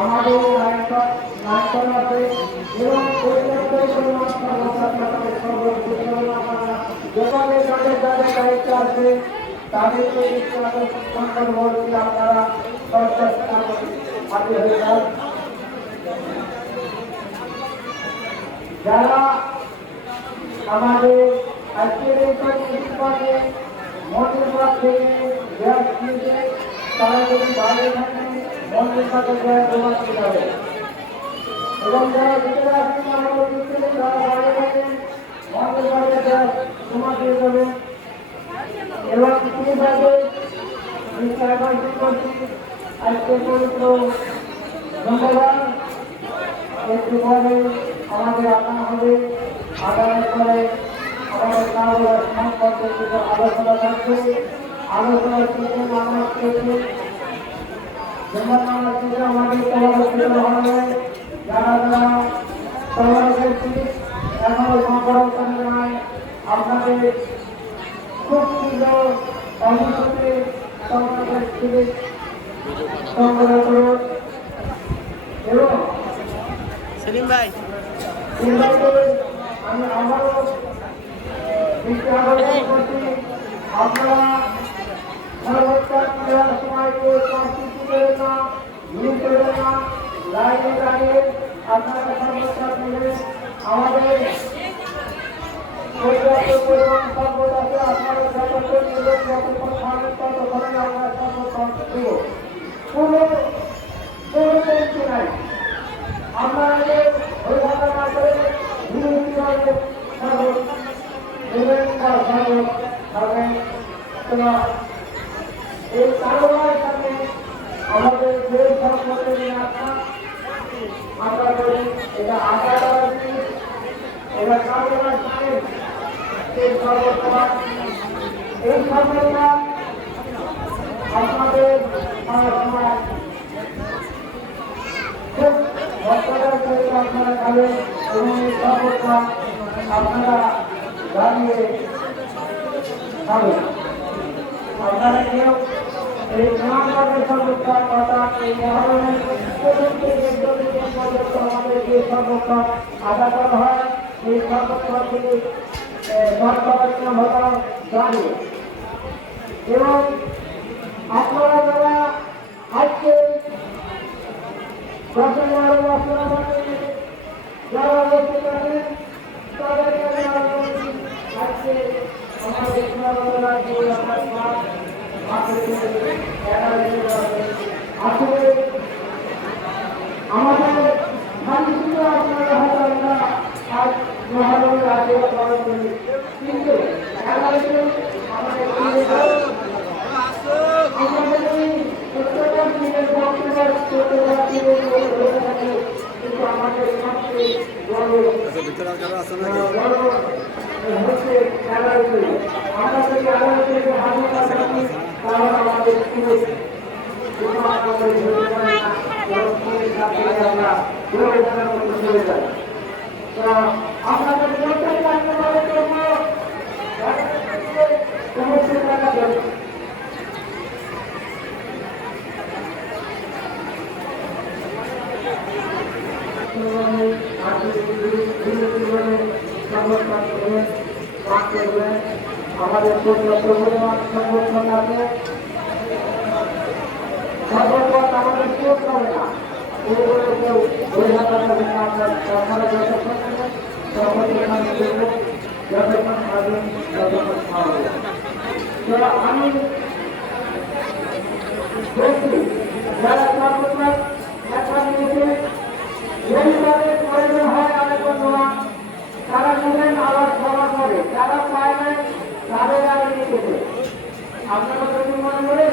আমাদের নায়কন আছে এবং যোগাযোগ যাদের যাদের দায়িত্ব আছে তাদেরকে আপনারা হাতে হয়ে যান। যারা আমাদের আজকের এই প্রতিষ্ঠানে মন্দির থেকে গ্যাস নিয়ে তারা যদি বাইরে থাকে মন্দির সাথে গ্যাস জমা দিতে হবে এবং যারা ভিতরে আসেন আমাদের ভিতরে যারা বাইরে থাকেন মন্দির সাথে গ্যাস জমা দিয়ে দেবে এবং সেইভাবে আজকে পবিত্র ধন্যবাদ একটু পরে আমাদের আগাম হবে আগামী পরে আমাদের কারো সম্পর্কে আলোচনা থাকবে আলোচনার থেকে আমরা পেয়েছি যেমন আমরা থেকে আমাদের পরবর্তীতে হবে যারা যারা সবাই করছি এখনো সম্পর্ক নয় আপনাদের খুব সুন্দর অভিযোগে সমাজের থেকে সংগ্রহ করুন এবং সেলিম ভাই আমি আবারও আপনারা সর্বোচ্চ সময়কে সংস্কৃতি দেবেন না ভুল দেবেন না লাইনে দাঁড়িয়ে আপনারা সর্বোচ্চ নেবেন আমাদের পর্যাপ্ত পরিমাণ সম্পদ আছে আপনারা যতক্ষণ নেবেন যতক্ষণ খাবেন ততক্ষণই আমরা সম্পদ দেব কোনো টেনশন নাই আপনারা ওই ভাষা না করে ভুলভাবে সর্বোচ্চ নেবেন বা সর্বোচ্চ খাবেন এই কারণের সাথে আমাদের যে সম্পর্কে আমরা করি এটা আলাদা এটা কারণের সাথে এই সর্বত্র এই সর্বত্র আপনাদের সমাজ খুব ভক্তদের সহিত আপনারা খাবেন এবং এই সর্বত্র আপনারা দাঁড়িয়ে খাবেন আপনারা কেউ এই সমাজের সর্বোচ্চার কথা এই মহারণের পর্যন্ত আমাদের যে সর্বোচ্চ আদা করা হয় এই সর্বোচ্চ থেকে ভাতা দাঁড়িয়ে এবং আপনারা যারা আজকে যারা উপস্থিত আছেন তাদেরকে আজকে আমাদের আসলে আমাদের আপনারা হয়তো আজ মহারণের আশীর্বাদ পালন করি কিন্তু কিন্তু আমাদের সবচেয়ে বড় হচ্ছে আমরা যদি আলোচনা তাহলে আমাদের আমরা চলে যাই তো আপনাদের আমাদের সংগঠন আছে সর্বপথ আমাদের শেষ হবে না আমি ব্যক্তি যারা সর্বত্র একটা নিয়েছে যদি তাদের প্রয়োজন হয় আরেকজন নেওয়া তারা নেবেন আবার জমা করে যারা পায় নাই তাদের আর নিয়ে গেছে আপনারা যদি মনে করে